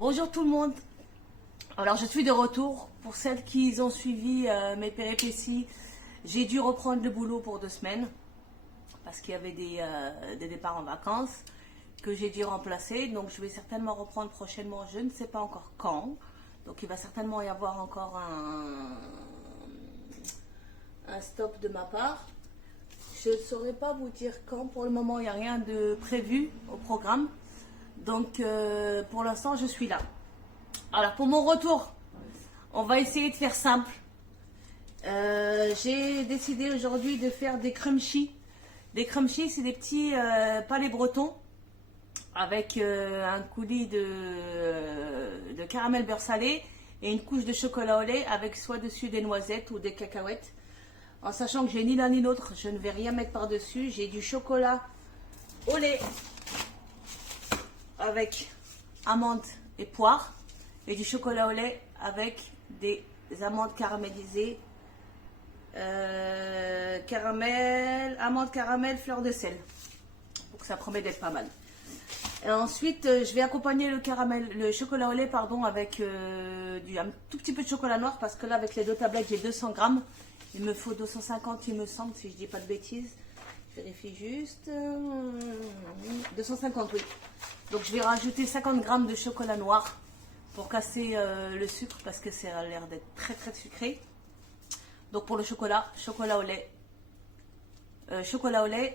Bonjour tout le monde. Alors je suis de retour. Pour celles qui ont suivi mes péripéties, j'ai dû reprendre le boulot pour 2 semaines parce qu'il y avait des départs en vacances que j'ai dû remplacer. Donc je vais certainement reprendre prochainement, je ne sais pas encore quand. Donc il va certainement y avoir encore un stop de ma part. Je ne saurais pas vous dire quand. Pour le moment, il n'y a rien de prévu au programme. Donc, pour l'instant, je suis là. Alors, pour mon retour, on va essayer de faire simple. J'ai décidé aujourd'hui de faire des crumchis. Des crumchis, c'est des petits palais bretons avec un coulis de caramel beurre salé et une couche de chocolat au lait avec soit dessus des noisettes ou des cacahuètes. En sachant que j'ai ni l'un ni l'autre, je ne vais rien mettre par-dessus. J'ai du chocolat au lait avec amandes et poires et du chocolat au lait avec des amandes caramélisées, amandes caramel, fleur de sel. Donc ça promet d'être pas mal. Et ensuite, je vais accompagner le chocolat au lait, pardon, avec un tout petit peu de chocolat noir parce que là, avec les 2 tablettes, j'ai 200 grammes. Il me faut 250, il me semble, si je dis pas de bêtises. Je vérifie juste. 250, oui. Donc je vais rajouter 50 grammes de chocolat noir pour casser le sucre parce que ça a l'air d'être très très sucré. Donc pour le chocolat au lait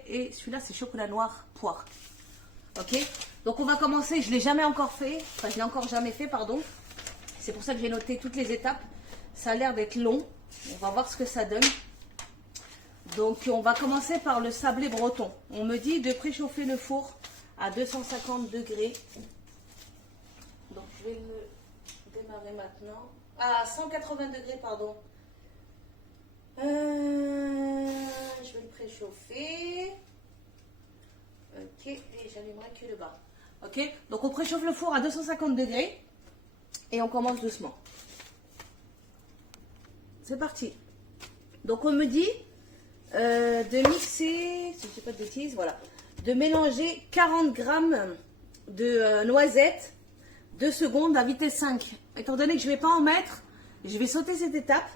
et celui-là c'est chocolat noir poire. Ok. Donc on va commencer. Je l'ai jamais encore fait. Enfin je l'ai encore jamais fait, pardon. C'est pour ça que j'ai noté toutes les étapes. Ça a l'air d'être long. On va voir ce que ça donne. Donc on va commencer par le sablé breton. On me dit de préchauffer le four à 250 degrés. Donc je vais le démarrer maintenant. À 180 degrés, pardon. Je vais le préchauffer. Ok, et j'allumerai que le bas. Ok, donc on préchauffe le four à 250 degrés et on commence doucement. C'est parti. Donc on me dit de mixer, si je ne dis pas de bêtises, voilà, de mélanger 40 grammes de noisettes 2 secondes à vitesse 5. Étant donné que je ne vais pas en mettre, je vais sauter cette étape.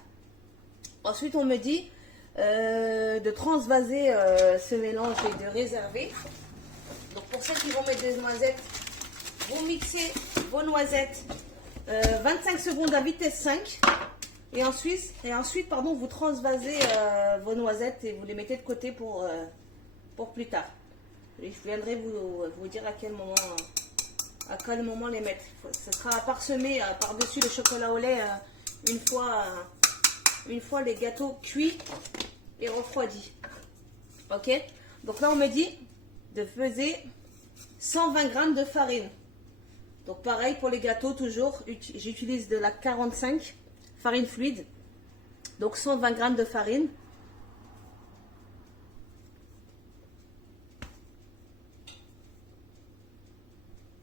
Ensuite on me dit de transvaser ce mélange et de réserver. Donc pour ceux qui vont mettre des noisettes, vous mixez vos noisettes 25 secondes à vitesse 5. Et ensuite, pardon, vous transvasez vos noisettes et vous les mettez de côté pour plus tard. Et je viendrai vous dire à quel moment les mettre. Ce sera parsemé par-dessus le chocolat au lait une fois les gâteaux cuits et refroidis. Ok. Donc là, on me dit de peser 120 grammes de farine. Donc pareil pour les gâteaux, toujours, j'utilise de la 45. Farine fluide, donc 120 grammes de farine.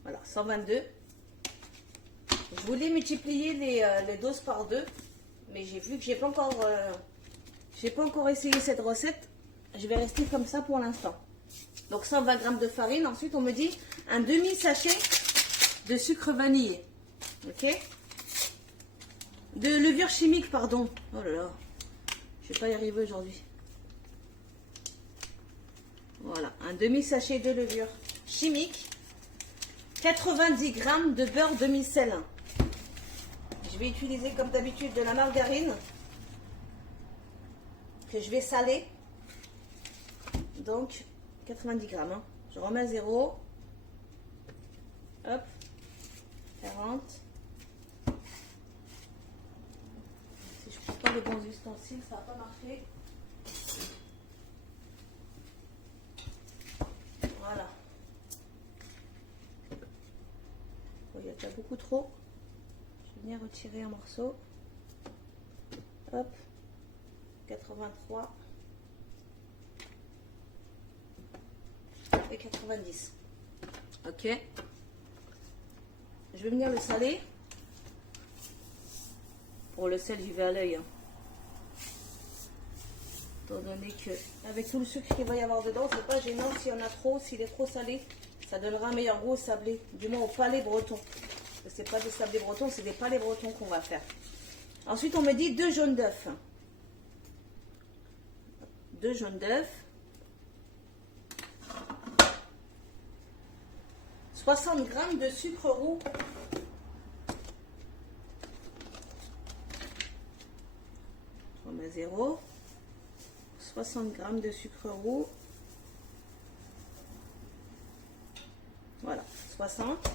Voilà, 122. Je voulais multiplier les doses par 2, mais j'ai vu que j'ai pas encore essayé cette recette. Je vais rester comme ça pour l'instant. Donc 120 grammes de farine. Ensuite, on me dit un demi-sachet de sucre vanillé. Ok. De levure chimique, pardon. Oh là là, je vais pas y arriver aujourd'hui. Voilà, un demi-sachet de levure chimique. 90 grammes de beurre demi-sel. Je vais utiliser comme d'habitude de la margarine que je vais saler. Donc, 90 grammes. Hein. Je remets à 0. Hop, 40. Pas les bons ustensiles, ça n'a pas marché. Voilà. Bon, il y a déjà beaucoup trop. Je vais venir retirer un morceau. Hop. 83. Et 90. Ok. Je vais venir le saler. Pour le sel, j'y vais à l'œil. Hein. Étant donné que, avec tout le sucre qu'il va y avoir dedans, c'est pas gênant s'il y en a trop, s'il est trop salé. Ça donnera un meilleur goût au sablé, du moins au palais breton. que c'est pas des sablés bretons, c'est des palais bretons qu'on va faire. Ensuite, on me dit 2 jaunes d'œufs. 2 jaunes d'œufs. 60 g de sucre roux. On met 0. 60 g de sucre roux. Voilà, 60.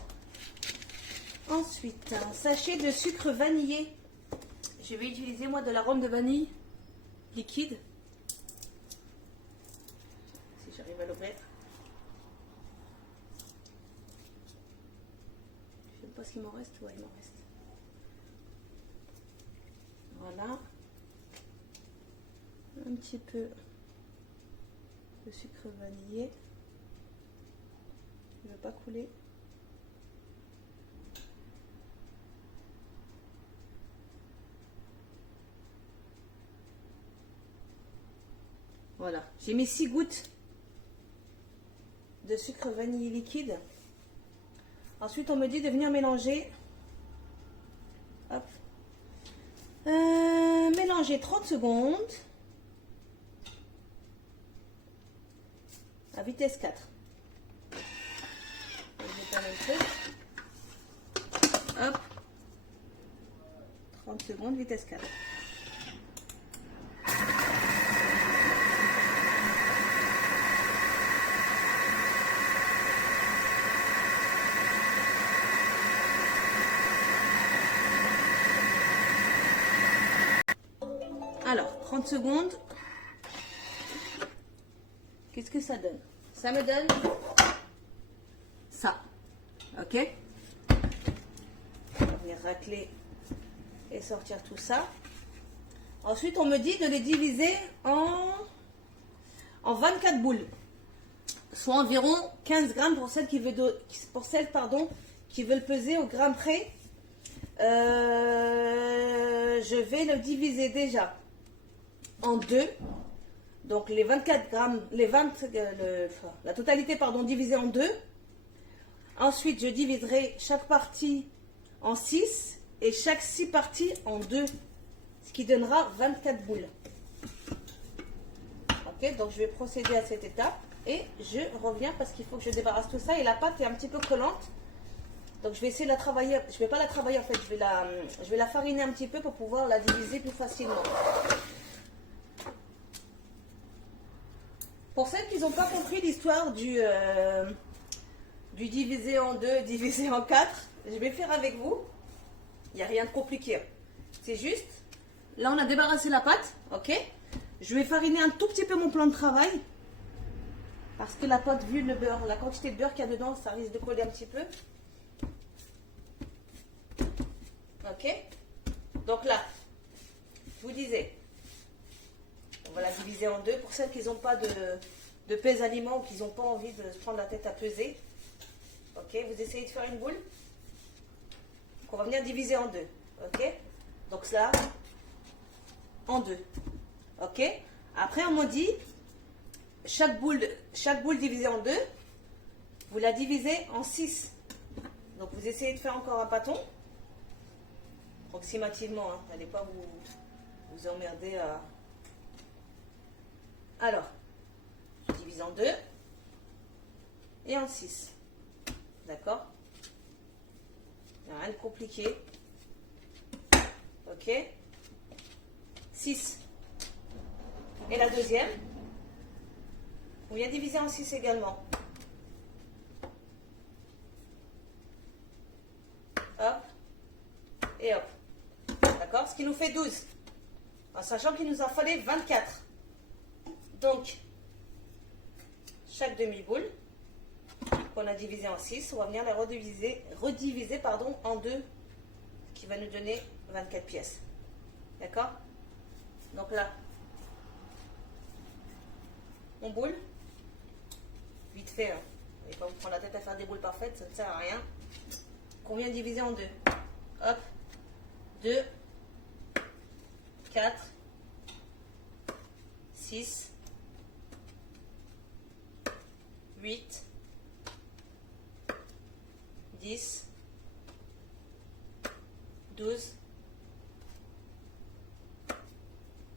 Ensuite, un sachet de sucre vanillé. Je vais utiliser moi de l'arôme de vanille liquide. Si j'arrive à l'ouvrir. Je ne sais pas ce qu'il m'en reste. Ouais, il m'en reste. Voilà. Un petit peu de sucre vanillé. Il ne veut pas couler. Voilà, j'ai mis 6 gouttes de sucre vanille liquide. Ensuite, on me dit de venir mélanger. Hop. Mélanger 30 secondes à vitesse 4. Je vais faire un peu. Hop. 30 secondes, vitesse 4. Alors, 30 secondes. Qu'est-ce que ça donne? Ça me donne ça. Ok? On va venir racler et sortir tout ça. Ensuite, on me dit de les diviser en 24 boules. Soit environ 15 grammes pour celles qui veulent, qui veulent peser au gramme près. Je vais le diviser déjà en 2. Donc les 24 grammes, la totalité divisée en 2. Ensuite, je diviserai chaque partie en 6 et chaque 6 parties en 2. Ce qui donnera 24 boules. Ok, donc je vais procéder à cette étape. Et je reviens parce qu'il faut que je débarrasse tout ça. Et la pâte est un petit peu collante. Donc je vais essayer de la travailler. Je ne vais pas la travailler en fait. Je vais la fariner un petit peu pour pouvoir la diviser plus facilement. Pour celles qui n'ont pas compris l'histoire du divisé en 2, divisé en 4, je vais faire avec vous. Il n'y a rien de compliqué. C'est juste, là on a débarrassé la pâte, ok? Je vais fariner un tout petit peu mon plan de travail. Parce que la pâte, vu le beurre, la quantité de beurre qu'il y a dedans, ça risque de coller un petit peu. Ok? Donc là, je vous disais, on va la diviser en 2 pour celles qui n'ont pas de pèse-aliments ou qui n'ont pas envie de se prendre la tête à peser. Ok, vous essayez de faire une boule qu'on va venir diviser en 2. Ok, donc cela en 2. Ok, après on m'a dit chaque boule divisée en 2, vous la divisez en 6. Donc vous essayez de faire encore un pâton approximativement, hein. N'allez pas vous emmerder à... Alors, je divise en 2 et en 6. D'accord? Il n'y a rien de compliqué. Ok? 6. Et la deuxième, on vient diviser en 6 également. Hop. Et hop. D'accord? Ce qui nous fait 12. En sachant qu'il nous en fallait 24. Donc, chaque demi-boule qu'on a divisé en 6, on va venir la rediviser en 2, ce qui va nous donner 24 pièces. D'accord? Donc là, on boule. Vite fait, hein. Et pas vous prendre la tête à faire des boules parfaites, ça ne sert à rien. Qu'on vient diviser en 2. Hop. 2, 4, 6, 8, 10, 12,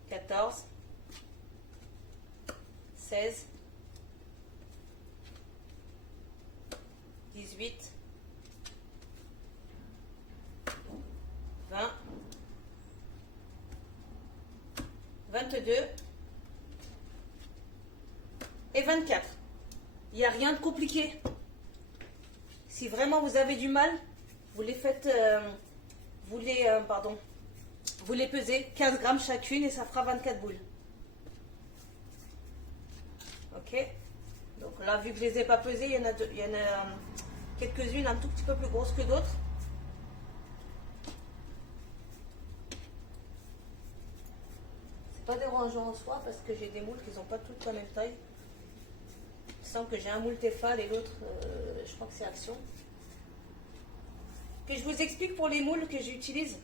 14, 16, 18, 20, 22 et 24. Il n'y a rien de compliqué. Si vraiment vous avez du mal, vous les faites, vous les pesez 15 grammes chacune et ça fera 24 boules. Ok. Donc là, vu que je les ai pas pesées, il y en a, quelques-unes un tout petit peu plus grosses que d'autres. C'est pas dérangeant en soi parce que j'ai des moules qui n'ont pas toutes la même taille. Il semble que j'ai un moule Tefal et l'autre, je crois que c'est Action. Que je vous explique pour les moules que j'utilise.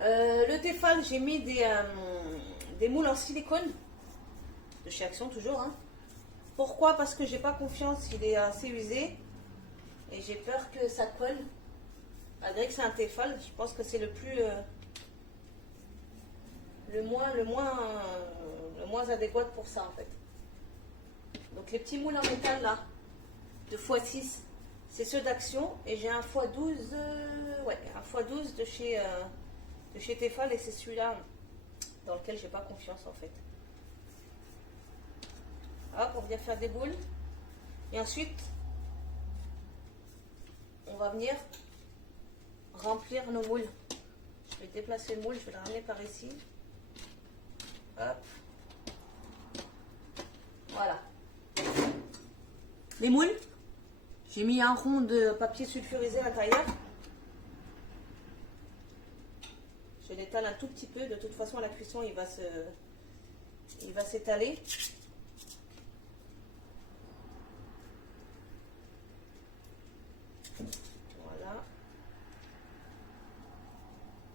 Le Tefal, j'ai mis des moules en silicone. De chez Action toujours. Hein. Pourquoi? Parce que j'ai pas confiance, il est assez usé. Et j'ai peur que ça colle. Malgré que c'est un Tefal, je pense que c'est le moins adéquat pour ça en fait. Donc les petits moules en métal là, de x6, c'est ceux d'Action. Et j'ai un x12, un x12 de chez Tefal et c'est celui-là dans lequel j'ai pas confiance en fait. Hop, on vient faire des boules. Et ensuite, on va venir remplir nos moules. Je vais déplacer le moule, je vais le ramener par ici. Hop. Voilà. Les moules, j'ai mis un rond de papier sulfurisé à l'intérieur. Je l'étale un tout petit peu. De toute façon, à la cuisson, il va s'étaler. Voilà.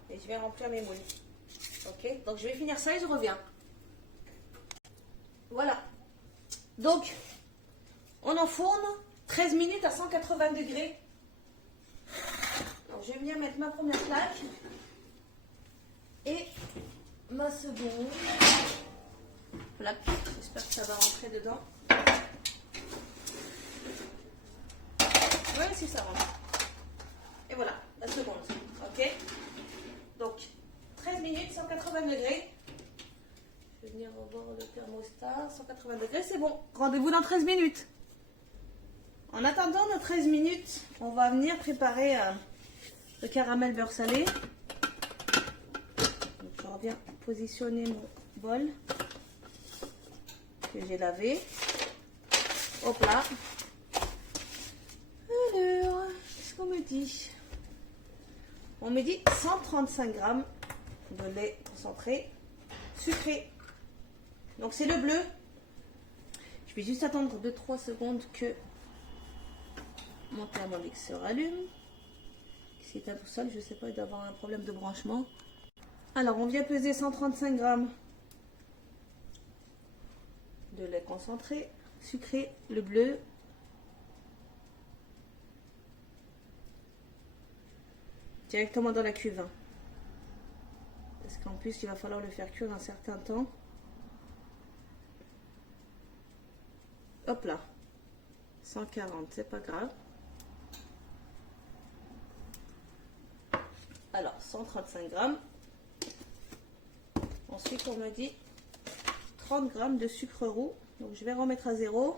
Et je vais remplir mes moules. Ok, donc je vais finir ça et je reviens. Voilà. Donc, on enfourne 13 minutes à 180 degrés. Alors, je vais venir mettre ma première plaque et ma seconde plaque. J'espère que ça va rentrer dedans. Oui, si ça rentre. Et voilà, la seconde. Ok. Donc, 13 minutes, 180 degrés. Je vais venir revoir le thermostat. 180 degrés, c'est bon. Rendez-vous dans 13 minutes. En attendant nos 13 minutes, on va venir préparer le caramel beurre salé. Donc, je reviens positionner mon bol que j'ai lavé. Hop là. Alors, qu'est-ce qu'on me dit? On me dit 135 grammes de lait concentré sucré. Donc c'est le bleu. Je vais juste attendre 2-3 secondes que mon thermomix rallume. S'il est tout seul, je ne sais pas, il doit avoir un problème de branchement. Alors on vient peser 135 grammes de lait concentré sucré, le bleu. Directement dans la cuve. Parce qu'en plus, il va falloir le faire cuire un certain temps. Hop là. 140, c'est pas grave. Alors, 135 grammes. Ensuite, on me dit 30 grammes de sucre roux. Donc, je vais remettre à 0.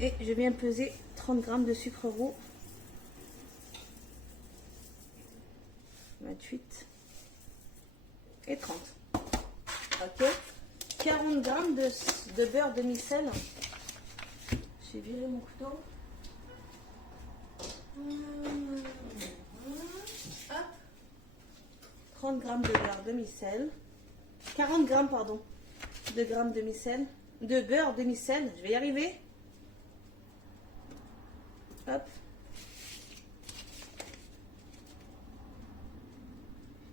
Et je viens peser 30 grammes de sucre roux. 28 et 30. Ok. 40 grammes de beurre demi-sel. J'ai viré mon couteau. Hop. 30 grammes de beurre demi-sel. 40 grammes, pardon, de beurre demi-sel. Je vais y arriver. Hop.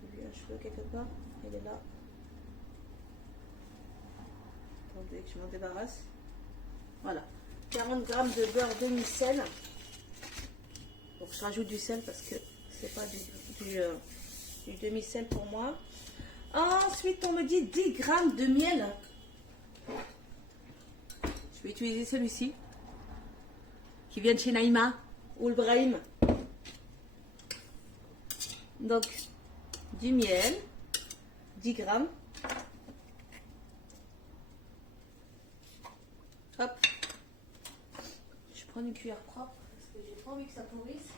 J'ai vu un cheveu quelque part. Il est là. Attendez que je m'en débarrasse. Voilà. 40 grammes de beurre demi-sel. Donc je rajoute du sel parce que c'est pas du demi-sel pour moi. Ensuite, on me dit 10 grammes de miel. Je vais utiliser celui-ci qui vient de chez Naïma ou le Brahim. Donc, du miel, 10 grammes. Hop. Je prends une cuillère propre parce que j'ai pas envie que ça pourrisse.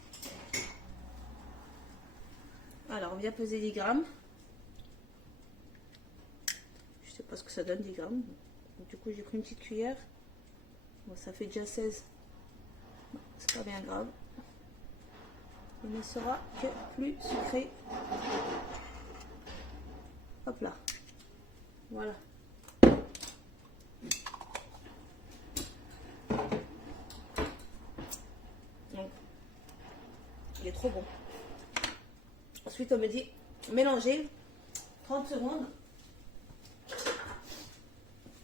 Alors, on vient peser 10 grammes. Je sais pas ce que ça donne, 10 grammes. Donc, du coup, j'ai pris une petite cuillère. Bon, ça fait déjà 16. C'est pas bien grave. Il ne sera que plus sucré. Hop là. Voilà. Donc, il est trop bon. Ensuite, on me dit mélanger 30 secondes.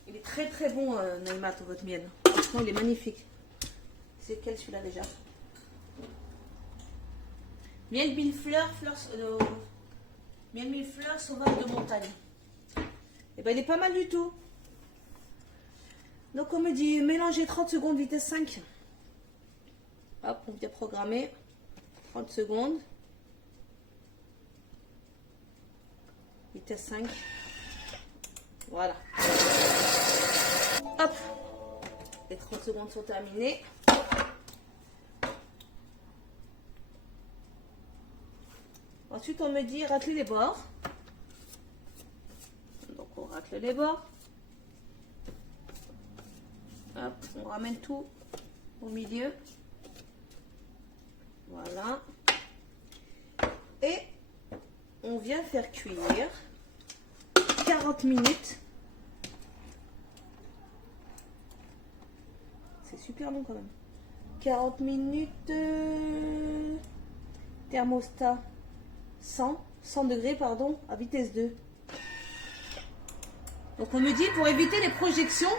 Il est très très bon, Naïma, votre miel. Franchement, il est magnifique. C'est lequel celui-là déjà? Miel millefleur, miel millefleur sauvage de montagne. Et ben il est pas mal du tout. Donc on me dit mélanger 30 secondes vitesse 5. Hop, on vient programmer 30 secondes. Vitesse 5. Voilà. Hop. Les 30 secondes sont terminées. Ensuite, on me dit racler les bords. Donc, on racle les bords. Hop, on ramène tout au milieu. Voilà. Et on vient faire cuire 40 minutes. C'est super long quand même. 40 minutes. Thermostat 100 degrés, pardon, à vitesse 2. Donc on me dit pour éviter les projections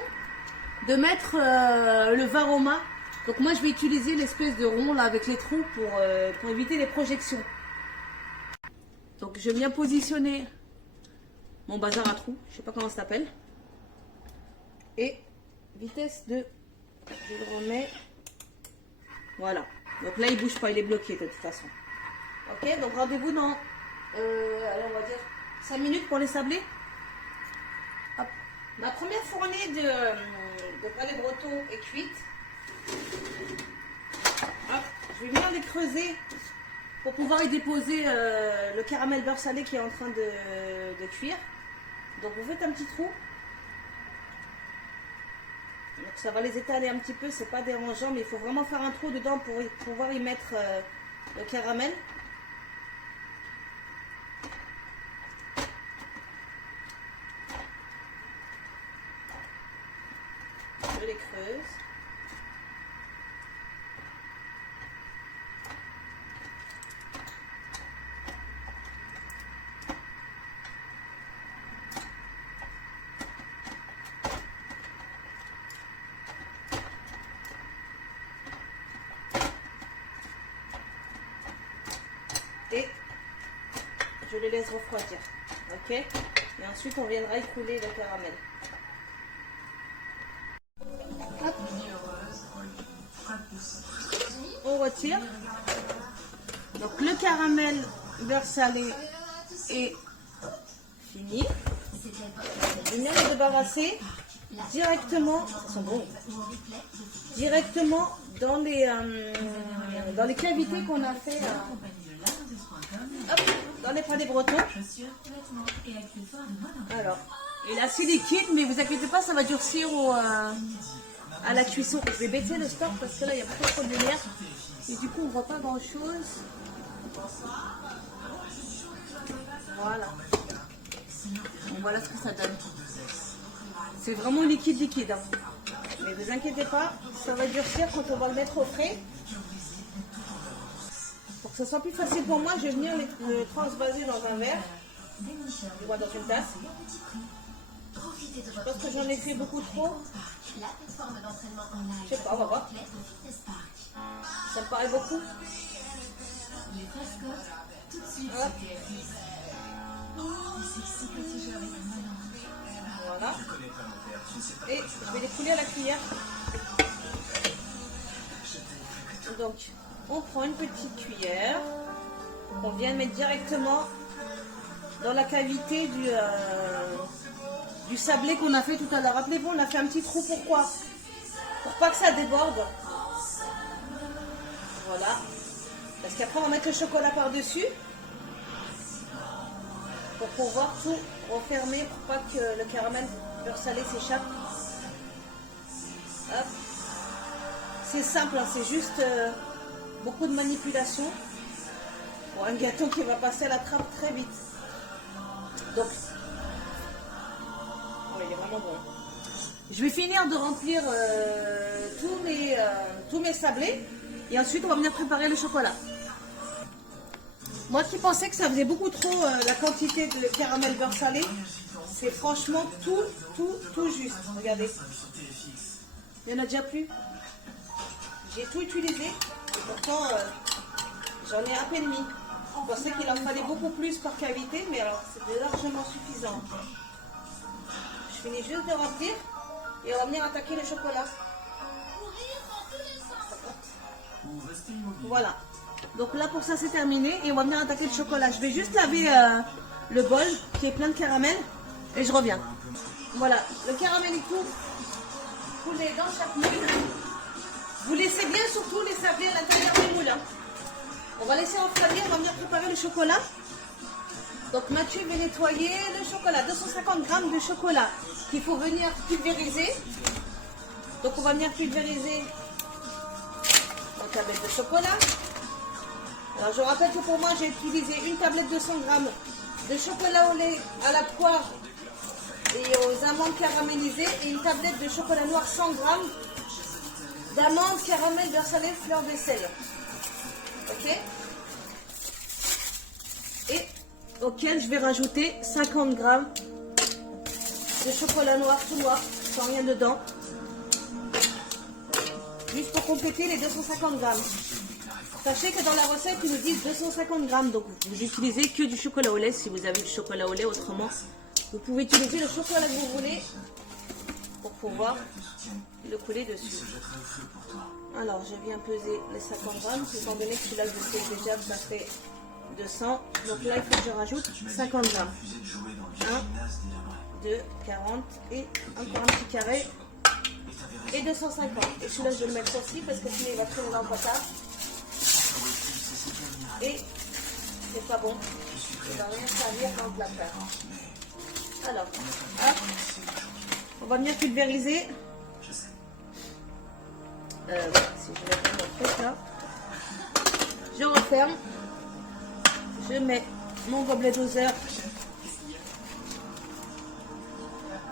de mettre le Varoma. Donc moi je vais utiliser l'espèce de rond là avec les trous pour éviter les projections. Donc je viens positionner mon bazar à trous, je sais pas comment ça s'appelle. Et vitesse 2. Je le remets. Voilà. Donc là il bouge pas, il est bloqué de toute façon. Ok, donc rendez-vous dans, allez, on va dire 5 minutes pour les sabler. Hop. Ma première fournée de palais breton est cuite. Hop. Je vais venir les creuser pour pouvoir y déposer le caramel beurre salé qui est en train de cuire. Donc vous faites un petit trou. Donc ça va les étaler un petit peu, c'est pas dérangeant, mais il faut vraiment faire un trou dedans pour pouvoir y mettre le caramel. Je les creuse. Et je les laisse refroidir. Ok? Et ensuite on viendra écouler le caramel. Hop. On retire. Donc le caramel beurre salé est fini. Je viens les débarrasser directement, ça sent bon, directement dans les cavités qu'on a fait dans les palais bretons. Alors, il est assez liquide, mais vous inquiétez pas, ça va durcir à la cuisson. Je vais baisser le stock parce que là il y a beaucoup trop de lumière et du coup on voit pas grand chose. Voilà. Donc voilà ce que ça donne. C'est vraiment liquide, hein. Mais vous inquiétez pas, ça va durcir quand on va le mettre au frais. Pour que ce soit plus facile pour moi, je vais venir le transvaser dans un verre. Je vois dans une tasse. Je pense que j'en ai fait beaucoup trop. La plateforme d'entraînement en live. Je sais pas, on va voir. Ça me paraît beaucoup. Les mascottes, tout de suite Hop. sur TF10. Les sexy petits joueurs étonnants. Voilà. Et je vais les couler à la cuillère. Donc, on prend une petite cuillère qu'on vient de mettre directement dans la cavité du sablé qu'on a fait tout à l'heure. Rappelez-vous, on a fait un petit trou. Pourquoi? Pour pas que ça déborde. Voilà. Parce qu'après, on va mettre le chocolat par-dessus pour pouvoir tout refermer pour pas que le caramel beurre salé s'échappe. Hop. C'est simple, hein, c'est juste beaucoup de manipulation pour un gâteau qui va passer à la trappe très vite. Donc, oh, il est vraiment bon. Je vais finir de remplir tous mes sablés et ensuite on va venir préparer le chocolat. Moi qui pensais que ça faisait beaucoup trop la quantité de caramel beurre salé, c'est franchement tout juste. Regardez. Il y en a déjà plus. J'ai tout utilisé et pourtant j'en ai à peine mis. Je pensais qu'il en fallait beaucoup plus par cavité, mais alors c'est largement suffisant. Je finis juste de remplir et on va venir attaquer le chocolat. Voilà. Donc là pour ça c'est terminé et on va venir attaquer le chocolat. Je vais juste laver le bol qui est plein de caramel et je reviens. Voilà, le caramel est coulé dans chaque moule. Vous laissez bien surtout les sablés à l'intérieur des moules. On va laisser refroidir, on va venir préparer le chocolat. Donc Mathieu va nettoyer le chocolat, 250 grammes de chocolat qu'il faut venir pulvériser. Donc on va venir pulvériser la tablette de chocolat. Alors je rappelle que pour moi j'ai utilisé une tablette de 100 grammes de chocolat au lait à la poire et aux amandes caramélisées et une tablette de chocolat noir 100 grammes d'amandes, caramel, beurre salé, fleur de sel. Ok? Et auquel je vais rajouter 50 grammes de chocolat noir tout noir, sans rien dedans. Juste pour compléter les 250 grammes. Sachez que dans la recette, ils nous disent 250 grammes. Donc vous utilisez que du chocolat au lait si vous avez du chocolat au lait. Autrement, vous pouvez utiliser le chocolat que vous voulez pour pouvoir le couler dessus. Alors je viens peser les 50 grammes. Étant donné que celui-là je sais déjà que ça fait 200. Donc là il faut que je rajoute 50 grammes. 1, 2, 40 et encore un petit carré. Et 250. Et celui-là je vais le mettre aussi parce que sinon il va traîner dans le potard. Et c'est pas bon. Il va rien servir dans le placard. Alors, hop. On va venir pulvériser. Si je mets bien mon truc là. Je referme. Je mets mon gobelet doseur.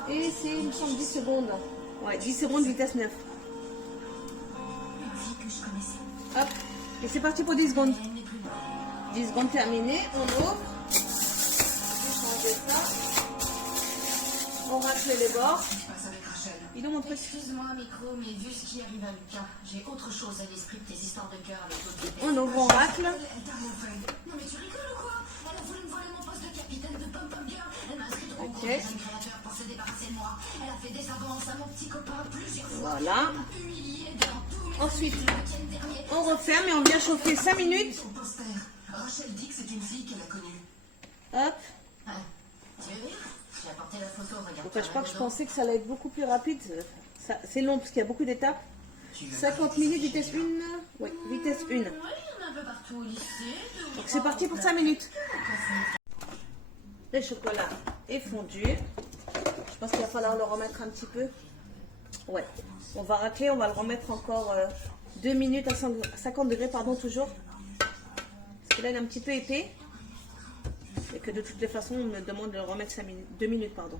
Et c'est, il me semble, 10 secondes. Ouais, 10 secondes, vitesse 9. Hop. Et c'est parti pour 10 secondes. 10 secondes terminées. On ouvre. Je vais changer ça. On racle les bords. Il est mon truc. Excuse-moi, micro, mais vu ce qui arrive à Lucas, j'ai autre chose à l'esprit que tes histoires de cœur avec l'autre. On ouvre, on racle. Elle t'a rien fait. Non mais tu rigoles ou quoi? Elle a voulu me voler mon poste de capitaine de pom-pom girl. Elle m'a inscrit au concours des jeunes créateurs pour se débarrasser de moi. Elle a fait des avances à mon petit copain plusieurs fois. Voilà. Humilié devant tous mes Ensuite, le week-end dernier. on referme et on vient chauffer 5 minutes. Son poster. Rachel dit que c'est une fille qu'elle a connue. Hop. Ouais. Tu veux dire? J'ai apporté la photo, regarde. En fait, je crois que je pensais que ça allait être beaucoup plus rapide. C'est long parce qu'il y a beaucoup d'étapes. 50 minutes, vitesse 1. Oui, vitesse 1. Oui, il y en a un peu partout au lycée. Donc c'est parti pour 5 minutes. Le chocolat est fondu. Je pense qu'il va falloir le remettre un petit peu. Ouais. On va racler, on va le remettre encore 2 minutes à 50 degrés, pardon, toujours. Parce que là, il est un petit peu épais. Et que de toutes les façons, on me demande de le remettre 5 minutes, 2 minutes, pardon.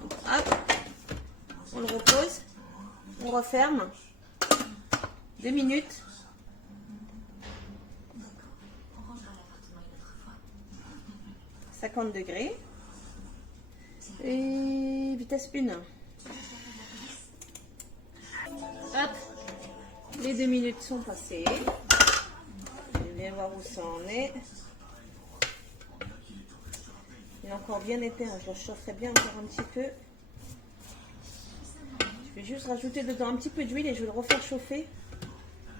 Donc, hop. On le repose. On referme. 2 minutes. On rentre dans l'appartement une autre fois. 50 degrés. Et vitesse 1. Les 2 minutes sont passées. Je vais voir où ça en est. Il est encore bien épais, hein. Je le chaufferai bien encore un petit peu. Je vais juste rajouter dedans un petit peu d'huile et je vais le refaire chauffer.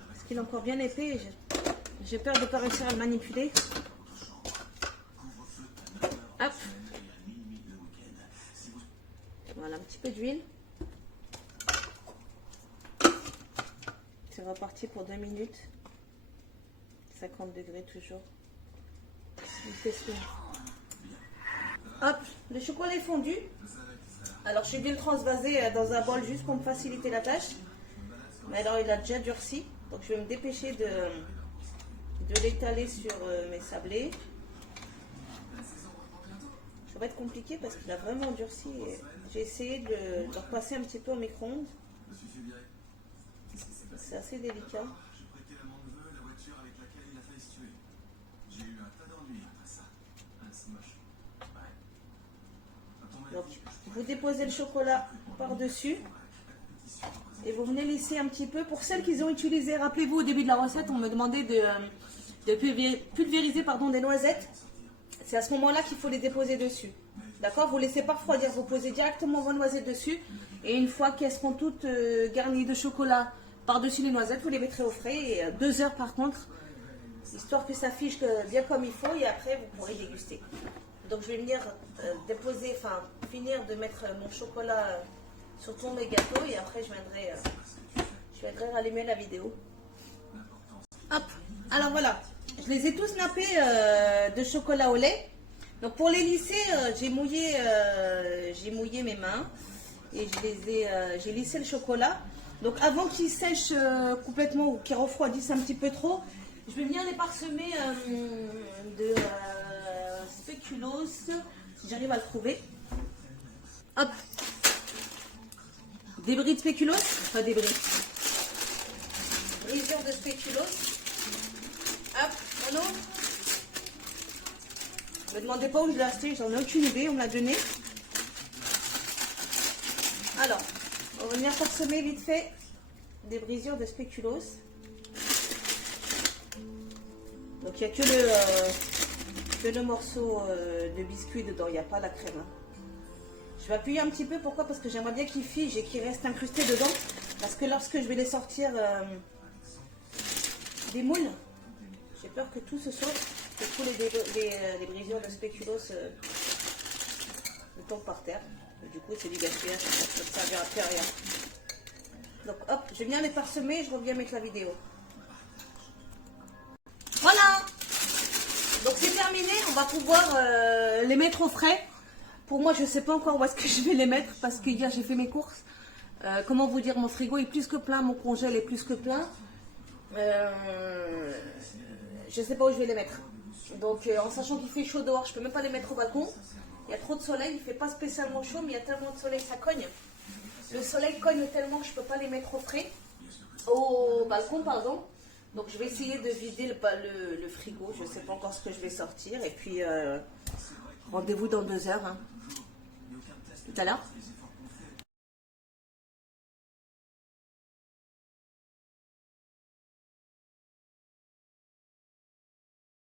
Parce qu'il est encore bien épais et j'ai peur de ne pas réussir à le manipuler. Hop. Voilà, un petit peu d'huile. C'est reparti pour 2 minutes. 50 degrés toujours. Hop, le chocolat est fondu. Alors je vais le transvaser dans un bol juste pour me faciliter la tâche. Mais alors il a déjà durci. Donc je vais me dépêcher de l'étaler sur mes sablés. Ça va être compliqué parce qu'il a vraiment durci. J'ai essayé de le repasser un petit peu au micro-ondes. C'est assez délicat. Donc, vous déposez le chocolat par-dessus et vous venez lisser un petit peu. Pour celles qui ont utilisé, rappelez-vous au début de la recette, on me demandait de pulvériser des noisettes. C'est à ce moment-là qu'il faut les déposer dessus. D'accord? Vous ne laissez pas refroidir, vous posez directement vos noisettes dessus. Et une fois qu'elles seront toutes garnies de chocolat par-dessus les noisettes, vous les mettrez au frais. Et 2 heures par contre, histoire que ça fiche bien comme il faut. Et après, vous pourrez déguster. Donc je vais venir finir de mettre mon chocolat sur tous mes gâteaux. Et après, je viendrai rallumer la vidéo. Hop, alors voilà. Je les ai tous nappés de chocolat au lait. Donc pour les lisser, j'ai mouillé mes mains et j'ai lissé le chocolat. Donc avant qu'ils sèchent complètement ou qu'ils refroidissent un petit peu trop, je vais venir les parsemer de spéculoos, si j'arrive à le trouver. Hop, des bris de spéculoos, enfin des bris, brisure de spéculoos. Hop, on ouvre. Ne me demandez pas où je l'ai acheté, j'en ai aucune idée, on me l'a donné. Alors, on va venir parsemer vite fait des brisures de spéculoos. Donc il n'y a que le morceau de biscuit dedans, il n'y a pas la crème. Je vais appuyer un petit peu, pourquoi? Parce que j'aimerais bien qu'il fige et qu'il reste incrusté dedans. Parce que lorsque je vais les sortir des moules, j'ai peur que tout se saute, que tous les brisures de spéculoos tombent par terre. Du coup, c'est du gaspillage, ça ne servira plus à rien. Donc hop, je viens les parsemer et je reviens mettre la vidéo. Voilà! Donc c'est terminé, on va pouvoir les mettre au frais. Pour moi, je ne sais pas encore où est-ce que je vais les mettre parce que hier j'ai fait mes courses. Comment vous dire, mon frigo est plus que plein, mon congèle est plus que plein. Je ne sais pas où je vais les mettre. Donc en sachant qu'il fait chaud dehors, je ne peux même pas les mettre au balcon. Il y a trop de soleil, il ne fait pas spécialement chaud, mais il y a tellement de soleil, ça cogne. Le soleil cogne tellement que je ne peux pas les mettre au frais. Au balcon, pardon. Donc je vais essayer de vider le frigo. Je ne sais pas encore ce que je vais sortir. Et puis rendez-vous dans 2 heures. Hein. Tout à l'heure.